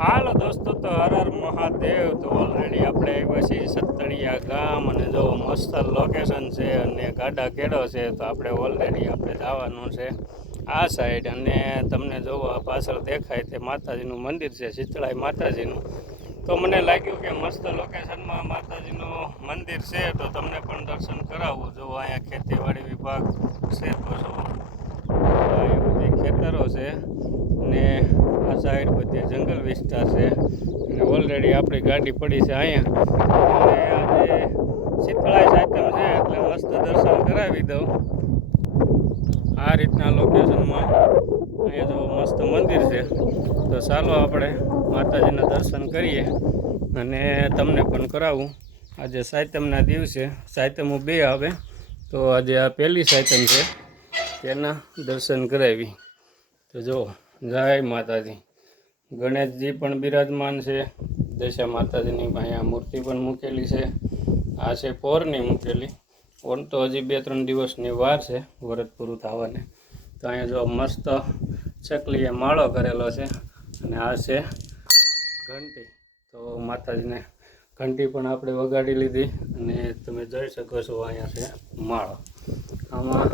હાલો દોસ્તો, તો હર હર મહાદેવ. તો ઓલરેડી આપણે આવ્યા છીએ સત્તણિયા ગામ, અને જો મસ્ત લોકેશન છે અને ગાડા કેળો છે. તો આપણે ઓલરેડી જવાનું છે આ સાઈડ, અને તમને જોવો આ પાછળ દેખાય તે માતાજીનું મંદિર છે, શીતળાઈ માતાજીનું. તો મને લાગ્યું કે મસ્ત લોકેશનમાં માતાજીનું મંદિર છે, તો તમને પણ દર્શન કરાવવું. જો અહીંયા ખેતીવાડી વિભાગ છે, તો જો અહીંયા બધી ખેતરો છે, ને આ સાઈડ બધી જંગલ વિસ્તાર છે. અને ઓલરેડી આપણી ગાડી પડી છે અહીંયા, અને આજે શીતળાઈ સાતમ છે એટલે મસ્ત દર્શન કરાવી દઉં. આ રીતના લોકેશનમાં અહીંયા જો મસ્ત મંદિર છે. તો ચાલો આપણે માતાજીના દર્શન કરીએ અને તમને પણ કરાવું. આજે સાતમના દિવસે, સાતમ 2 આવે, તો આજે આ પહેલી સાતમ છે, તેના દર્શન કરાવી. તો જો જય માતાજી. ગણેશજી પણ બિરાજમાન છે, દશા માતાજીની અહીંયા મૂર્તિ પણ મૂકેલી છે. આ છે પોરની મૂકેલી. ઓન તો હજી 2-3 દિવસની વાર છે વ્રત પૂરું થવાને. તો અહીંયા જો મસ્ત ચકલીએ માળો કરેલો છે, અને આ છે ઘંટી. તો માતાજીને ઘંટી પણ આપણે વગાડી લીધી, અને તમે જોઈ શકો છો અહીંયા છે માળો. આમાં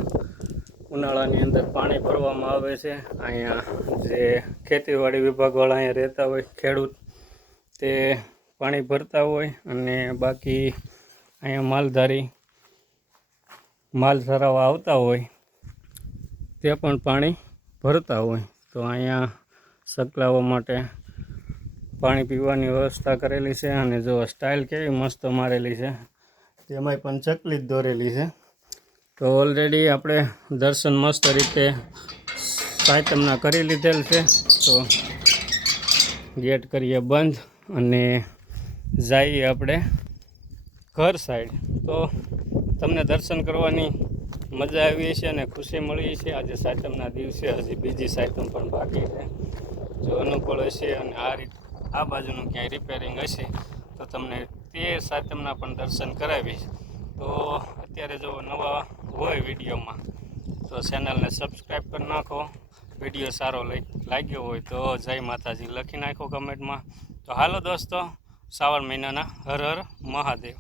ઉનાળાની અંદર પાણી ભરવામાં આવે છે. અહીંયા જે ખેતીવાડી વિભાગવાળા અહીંયા રહેતા હોય ખેડૂત, તે પાણી ભરતા હોય, અને બાકી અહીંયા માલધારી માલ સરાવવા આવતા હોય તે પણ પાણી ભરતા હોય. તો અહીંયા સકલાઓ માટે પાણી પીવાની વ્યવસ્થા કરેલી છે. અને જો સ્ટાઇલ કેવી મસ્ત મારેલી છે, તેમાંય પણ ચકલી જ દોરેલી છે. તો ઓલરેડી આપણે દર્શન મસ્ત રીતે સાતમના કરી લીધેલ છે. તો ગેટ કરીએ બંધ અને જઈએ આપણે ઘર સાઈડ. તો તમને દર્શન કરવાની મજા આવી છે અને ખુશી મળી છે. આજે સાતમના દિવસે હજી બીજી સાતમ પણ બાકી છે. જો અનુકૂળ હશે અને આ બાજુનું ક્યાંય રિપેરિંગ હશે, તો તમને તે સાતમના પણ દર્શન કરાવીશ. તો અત્યારે જો નવા હોય વિડીયોમાં, તો ચેનલને સબસ્ક્રાઈબ કરી નાખો. વિડીયો સારો લાગ્યો હોય તો જય માતાજી લખી નાખો કમેન્ટમાં. તો હાલો દોસ્તો, શ્રાવણ મહિનાના હર હર મહાદેવ.